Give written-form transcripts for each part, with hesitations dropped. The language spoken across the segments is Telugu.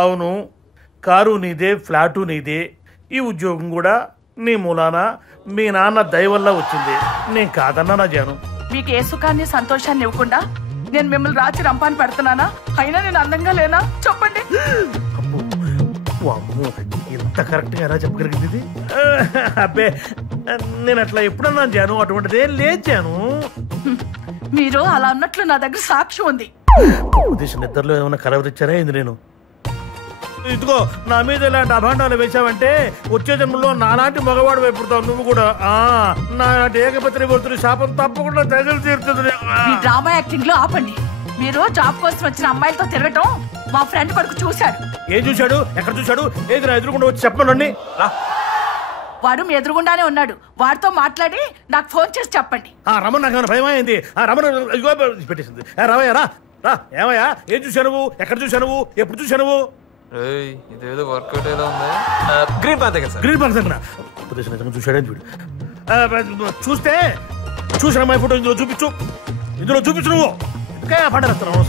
అవును, కారు నీదే, ఫ్లాటు నీదే, ఈ ఉద్యోగం కూడా నీ మూలాన మీ నాన్న దయ వల్ల వచ్చింది. నేను కాదన్నా నా జాను. మీకు ఏ సుఖాన్ని సంతోషాన్ని ఇవ్వకుండా నేను మిమ్మల్ని రాచి రంపాన్ని పెడుతున్నానా? అయినా నేను అందంగా లేనా చెప్పండి. అమ్మో, ఇంత కరెక్ట్గా ఎలా చెప్పగలిగింది ఇది? అబ్బే, నేను అట్లా ఎప్పుడన్నా జాను, అటువంటిదే లేదు జాను. మీరు అలా అన్నట్లు నా దగ్గర సాక్ష్యం ఉంది. ఉద్దేశం నిద్రలో ఏమైనా కలవరిచ్చారా ఏంది? నేను ఇదిగో నా మీద ఇలాంటి అభాండాలు వేసావంటే వచ్చే జన్మలో నాలాంటి మగవాడు వైపుతావు నువ్వు కూడా. నాటి ఏకపత్రి వర్తులు శాపం తప్పకుండా తగిలి తీరుతుంది. మీ డ్రామా యాక్టింగ్ లో ఆపండి. మీరు జాబ్ కోసం వచ్చిన అమ్మాయిలతో తిరగటం మా ఫ్రెండ్ కొడుకు చూశాడు. ఏం చూశాడు? ఎక్కడ చూశాడు? ఏది నా ఎదురుకుండా వచ్చి చెప్పనండి. వాడు మీ ఎదురుగుండానే ఉన్నాడు. వాడితో మాట్లాడి నాకు ఫోన్ చేసి చెప్పండి. రమణ నాకు ఏమైనా భయం అయింది? రమణ పెట్టేసింది. రావయ్యా, రా. ఏమయ్యా, ఏం చూశావు నువ్వు? ఎక్కడ చూశావు నువ్వు? ఎప్పుడు చూశావు నువ్వు? ఇదేదో వర్కౌట్ ఏదో ఉంది. గ్రీన్ పార్క్ దగ్గర. గ్రీన్ పార్క్ దగ్గర ఉపదేశం నిజంగా చూశాడని చూడు. చూస్తే చూసిన అమ్మాయి ఫోటో ఇందులో చూపించు నువ్వు. ఇంకా పండగస్తున్నావు.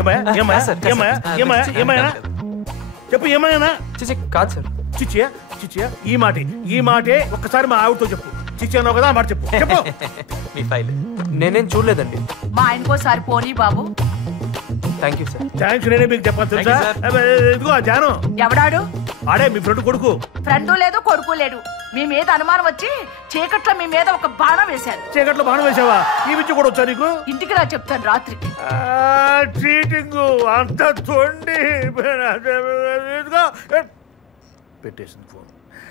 ఏమయ్యా చెప్పు. ఏమయ్యానా? కాదు సార్. చిచ్చియా ఈ మాటే ఒక్కసారి మా ఆవిడతో చెప్పు. చిచ్చి అన్నావు కదా, మాట చెప్పు. మీ ఫైల్ నేనేం చూడలేదండి. మా ఆయనకోసారి పోనీ బాబు. Thank you sir. థ్యాంక్స్ నేనే మీకు చెప్పాలి తెలుసా? ఇదిగో జాను. ఎవడాడు? ఆడే మీ ఫ్రెండ్ కొడుకు. ఫ్రెండ్ లేదు, కొడుకు లేడు. మీ మీద అనుమానం వచ్చి చీకట్లో మీ మీద ఒక బాణం వేశారు. చీకట్లో బాణం వేసావా? ఈ విద్య కూడా వచ్చా నీకు? ఇంటికి రా చెప్తాను రాత్రి. చీటింగ్ అంత తొండి పెట్టేసింది ఫోన్.